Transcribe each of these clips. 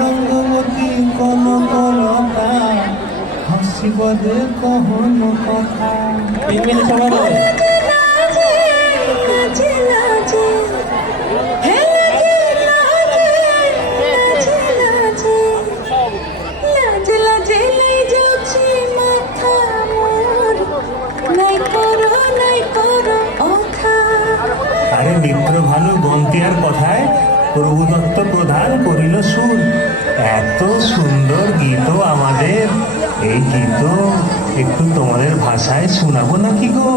রঙ্গবতী কনকলতা হাসিবদে কহন কথা সবাই আরে মিত্র ভানু বন্তিয়ার কথায় প্রভুদত্ত প্রধান করিল সুর। এত সুন্দর গীত আমাদের, এই গীত একটু তোমাদের ভাষায় শোনাবো নাকি গো?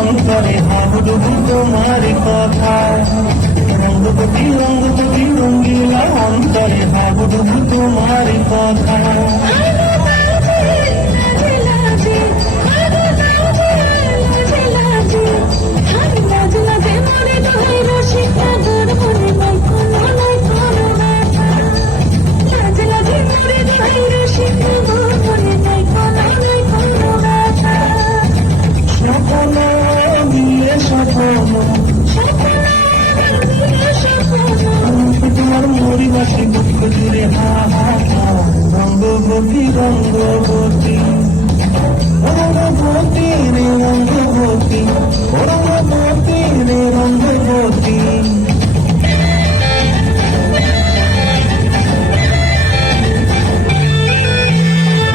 অন্তরে হাবুডুবু তোমার কথা, রঙ্গবতী রঙ্গবতী রঙ্গিলা অন্তরে হাবুডুবু তোমার কথা। তোমার মরিবাসী দুঃখ জুড়ে হা হা হা, রঙ্গবতী রঙ্গবতী রঙ্গবতী রে রঙ্গবতী রঙ্গবতী রে রঙ্গবতী।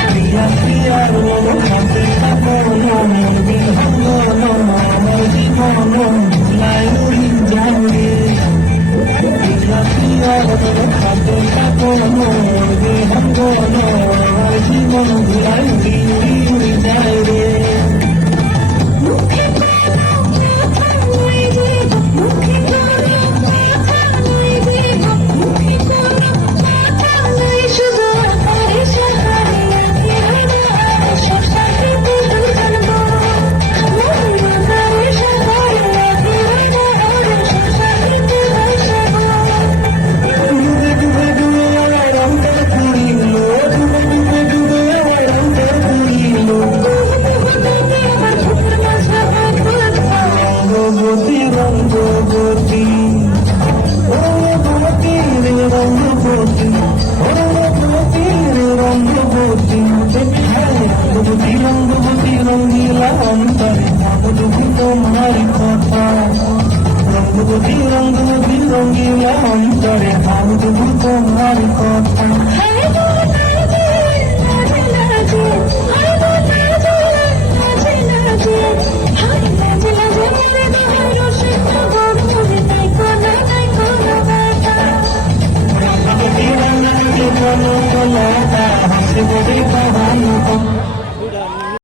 প্রিয়া প্রিয়ার হাতে কাপড় মন বিহঙ্গন আমার জীবন ভুলাই উড়ি যাবে। খাদ্য কাপড় মন বিহঙ্গন আমার জীবন ভুলাই উড়ি উড়ি উড়ি যায় রে। রঙ্গবতী রঙ্গবতী রে রঙ্গবতী রঙ্গবতী রে রঙ্গবতী রঙ্গবতী রঙ্গবতী রঙ্গিলা অন্তরে হাবুডুবু তোমার কথা, রঙ্গবতী রঙ্গবতী রঙ্গিলা অন্তরে হাবুডুবু তোমার কথা।